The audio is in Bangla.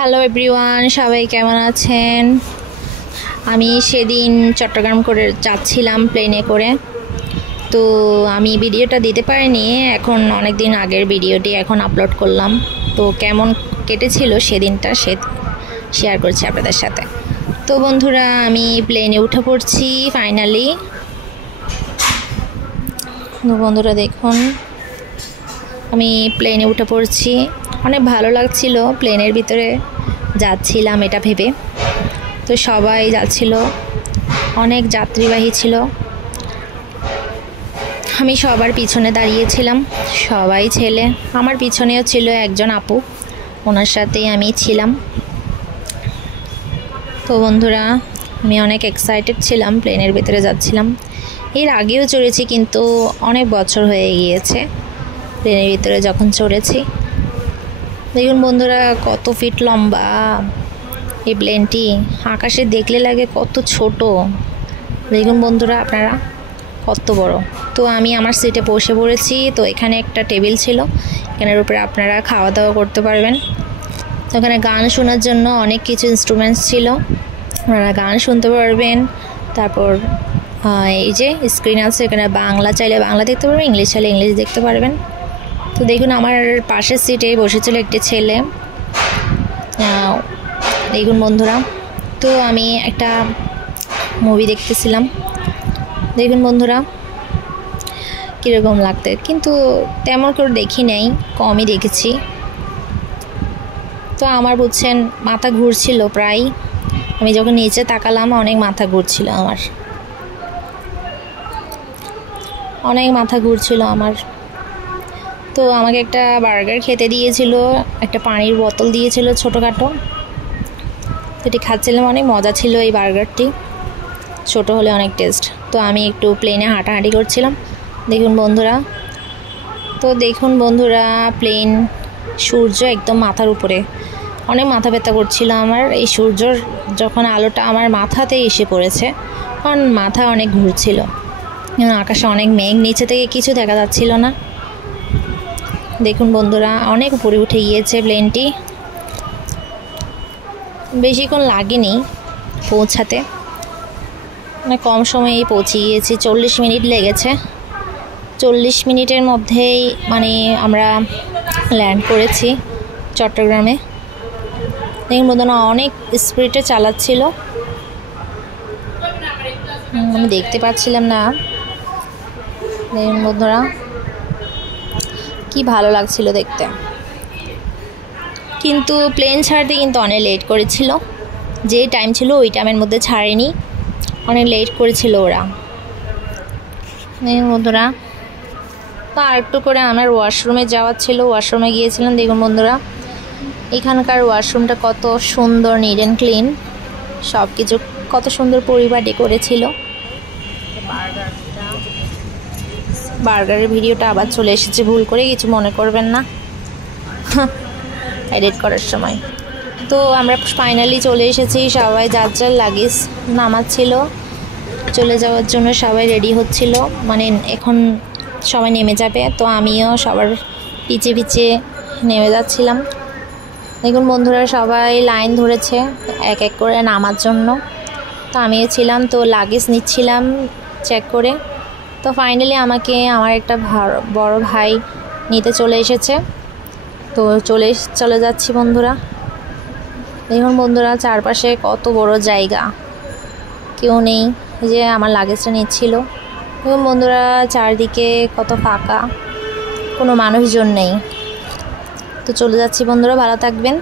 হ্যালো এভরিওয়ান, সবাই কেমন আছেন? আমি সেদিন চট্টগ্রাম করে যাচ্ছিলাম প্লেনে করে, তো আমি ভিডিওটা দিতে পারিনি। এখন অনেক দিন আগের ভিডিওটি এখন আপলোড করলাম। তো কেমন কেটেছিল সেদিনটা শেয়ার করছি আপনাদের সাথে। তো বন্ধুরা, আমি প্লেনে উঠে পড়ছি ফাইনালি। তো বন্ধুরা দেখুন, আমি প্লেনে উঠে পড়ছি। অনেক ভালো লাগছিল, প্লেনের ভিতরে যাচ্ছিলাম এটা ভেবে। তো সবাই যাচ্ছিল, অনেক যাত্রীবাহী ছিল। আমি সবার পিছনে দাঁড়িয়েছিলাম, সবাই ছেলে। আমার পিছনেও ছিল একজন আপু, ওনার সাথেই আমি ছিলাম। তো বন্ধুরা, আমি অনেক এক্সাইটেড ছিলাম, প্লেনের ভিতরে যাচ্ছিলাম। এর আগেও চড়েছি, কিন্তু অনেক বছর হয়ে গিয়েছে প্লেনের ভিতরে যখন চড়েছি। দেখুন বন্ধুরা, কত ফিট লম্বা এই প্লেনটি, আকাশে দেখলে লাগে কত ছোট। দেখুন বন্ধুরা আপনারা, কত বড়। তো আমি আমার সিটে বসে পড়েছি। তো এখানে একটা টেবিল ছিল, এখানের উপরে আপনারা খাওয়া দাওয়া করতে পারবেন। তো এখানে গান শোনার জন্য অনেক কিছু ইনস্ট্রুমেন্টস ছিল, আপনারা গান শুনতে পারবেন। তারপর এই যে স্ক্রিন আছে, এখানে বাংলা চাইলে বাংলা দেখতে পারবেন, ইংলিশ চাইলে ইংলিশ দেখতে পারবেন। তো দেখুন, আমার পাশের সিটে বসেছিল একটি ছেলে। দেখুন বন্ধুরা, তো আমি একটা মুভি দেখতেছিলাম। দেখুন বন্ধুরা কীরকম লাগতে, কিন্তু তেমন করে দেখি নাই, কমই দেখেছি। তো আমার বুঝছেন মাথা ঘুরছিল প্রায়। আমি যখন নিচে তাকালাম, অনেক মাথা ঘুরছিল আমার, অনেক মাথা ঘুরছিল আমার। তো আমাকে একটা বার্গার খেতে দিয়েছিল, একটা পানির বোতল দিয়েছিল ছোটোখাটো। এটি খাচ্ছিলাম, অনেক মজা ছিল এই বার্গারটি, ছোট হলে অনেক টেস্ট। তো আমি একটু প্লেনে হাঁটাহাঁটি করছিলাম। দেখুন বন্ধুরা, তো দেখুন বন্ধুরা, প্লেন, সূর্য একদম মাথার উপরে। অনেক মাথা ব্যথা করছিল আমার, এই সূর্যর যখন আলোটা আমার মাথাতে এসে পড়েছে, কারণ মাথা অনেক ঘুরছিল। আকাশে অনেক মেঘ, নিচে থেকে কিছু দেখা যাচ্ছিল না। দেখুন বন্ধুরা, অনেক উপরে উঠে গিয়েছে প্লেনটি। বেশিক্ষণ লাগেনি পৌঁছাতে, অনেক কম সময়েই পৌঁছে গিয়েছি। 40 মিনিট লেগেছে। 40 মিনিটের মধ্যেই আমরা ল্যান্ড করেছি চট্টগ্রামে। দেখুন বন্ধুরা, অনেক স্পিডে চালাচ্ছিল, আমি দেখতে পাচ্ছিলাম না। দেখুন বন্ধুরা, কি ভালো লাগছিল দেখতে। কিন্তু প্লেন ছাড়তে কিন্তু অনেক লেট করেছিল, যে টাইম ছিল ওই টাইমের মধ্যে ছাড়েনি, অনেক লেট করেছিল ওরা। দেখুন বন্ধুরা, তো আরেকটু করে আমার ওয়াশরুমে যাওয়ার ছিল, ওয়াশরুমে গিয়েছিলাম। দেখুন বন্ধুরা, এখানকার ওয়াশরুমটা কত সুন্দর, নিট অ্যান্ড ক্লিন, সব কিছু কত সুন্দর পরিপাটি করেছিল। বার্গারের ভিডিওটা আবার চলে এসেছে, ভুল করে কিছু মনে করবেন না এডিট করার সময়। তো আমরা ফাইনালি চলে এসেছি, সবাই যার যার লাগেজ নামাচ্ছিল, চলে যাওয়ার জন্য সবাই রেডি হচ্ছিল, এখন সবাই নেমে যাবে। তো আমিও সবার পিছে পিছে নেমে যাচ্ছিলাম। দেখুন বন্ধুরা, সবাই লাইন ধরেছে এক এক করে নামার জন্য। তো আমিও ছিলাম, তো লাগেজ নিচ্ছিলাম চেক করে। তো ফাইনালি আমাকে আমার একটা বড় ভাই নিতে চলে এসেছে। তো চলে যাচ্ছি বন্ধুরা। দেখুন বন্ধুরা, চারপাশে কত বড় জায়গা, কেউ নেই, যে আমার লাগেজটা নিচ্ছিল। দেখুন বন্ধুরা, চারদিকে কত ফাঁকা, কোনো মানুষজন নেই। তো চলে যাচ্ছি বন্ধুরা, ভালো থাকবেন।